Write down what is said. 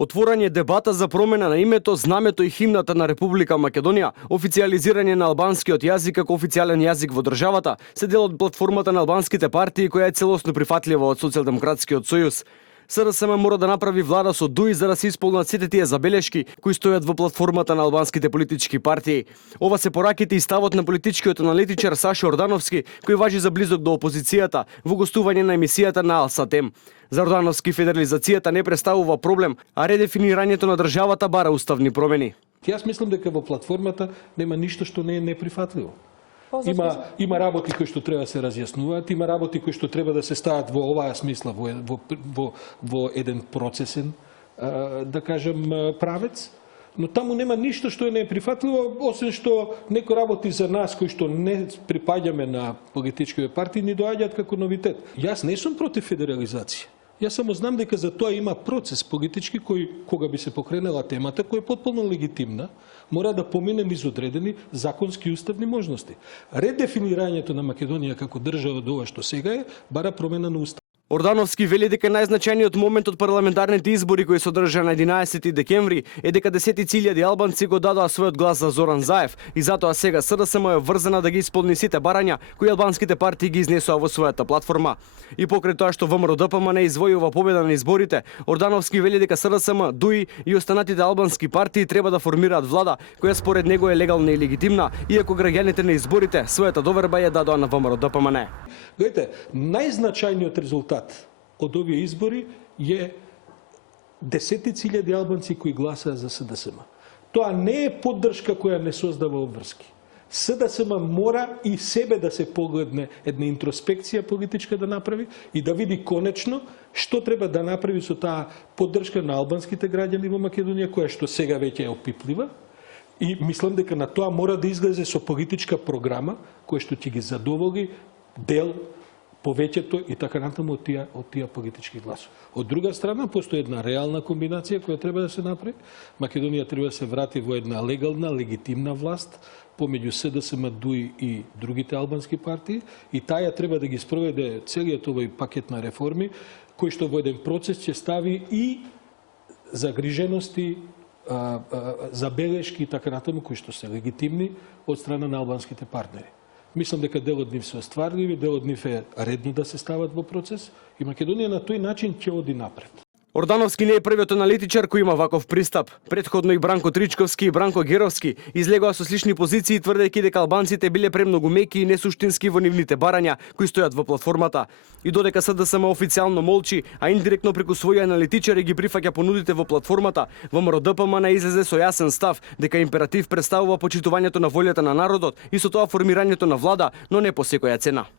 Отворање дебата за промена на името, знамето и химната на Република Македонија, официализирање на албанскиот јазик како официјален јазик во државата, се дел од платформата на албанските партии која е целосно прифатлива од Социјалдемократскиот сојуз. СДСМ мора да направи влада со ДУИ за да се исполнат сите тие забелешки кои стојат во платформата на албанските политички партии. Ова се пораките и ставот на политичкиот аналитичар Сашо Ордановски, кој важи за близок до опозицијата во гостување на емисијата на Алсатем. За Ордановски федерализацијата не представува проблем, а редефинирањето на државата бара уставни промени. Јас мислам дека во платформата нема ништо што не е неприфатливо. Има работи кои што треба да се разјаснуваат, има работи кои што треба да се стават во оваа смисла, во еден процесен, да кажем, правец, но таму нема ништо што е неприфатливо, освен што некои работи за нас кои што не припаѓаме на политичките партии ни доаѓаат како новитет. Јас не сум против федерализација. Јас само знам дека за тоа има процес политички кој, кога би се покренала темата, која е потполно легитимна, мора да помине низ одредени законски и уставни можности. Редефинирањето на Македонија како држава до ова што сега е, бара промена на устав. Ордановски вели дека најзначајниот момент од парламентарните избори кои се одржаа на 11 декември е дека 10.000 албанци го дадоа својот глас за Зоран Заев и затоа сега СДСМ е врзана да ги исполни сите барања кои албанските партии ги изнесоа во својата платформа. И покрај тоа што ВМРО-ДПМН извојува победа на изборите, Ордановски вели дека СДСМ, ДУИ и останатите албански партии треба да формираат влада која според него е легална и легитимна, иако граѓаните на изборите својата доверба ја дадоа на ВМРО-ДПМН. Гледате, најзначајниот резултат од овие избори е 10.000 албанци кои гласаа за СДСМ. Тоа не е поддршка која не создава обврски. СДСМ мора и себе да се погледне, една интроспекција политичка да направи и да види конечно што треба да направи со таа поддршка на албанските граѓани во Македонија, која што сега веќе е опиплива. И мислам дека на тоа мора да излезе со политичка програма која што ќе ги задоволи дел повеќето и така натаму од тие политички гласови. Од друга страна, постои една реална комбинација која треба да се направи. Македонија треба да се врати во една легална, легитимна власт помеѓу СДСМ, ДУИ и другите албански партии и таја треба да ги спроведе целиот овој пакет на реформи, кој што во еден процес ќе стави и загрижености, забелешки и така натаму кои што се легитимни од страна на албанските партнери. Мислам дека дел од нив се остварливи, дел од нив е редно да се стават во процес и Македонија на тој начин ќе оди напред. Ордановски не е првиот аналитичар кој има ваков пристап. Предходно и Бранко Тричковски и Бранко Геровски излегоа со слични позиции тврдејќи дека албанците биле премногу меки и несуштински во нивните барања кои стојат во платформата. И додека СДСМ официјално молчи, а индиректно преку своји аналитичари ги прифаќа понудите во платформата, ВМРО-ДПМН излезе со јасен став дека императив представува почитувањето на волјата на народот и со тоа формирањето на влада, но не по секоја цена.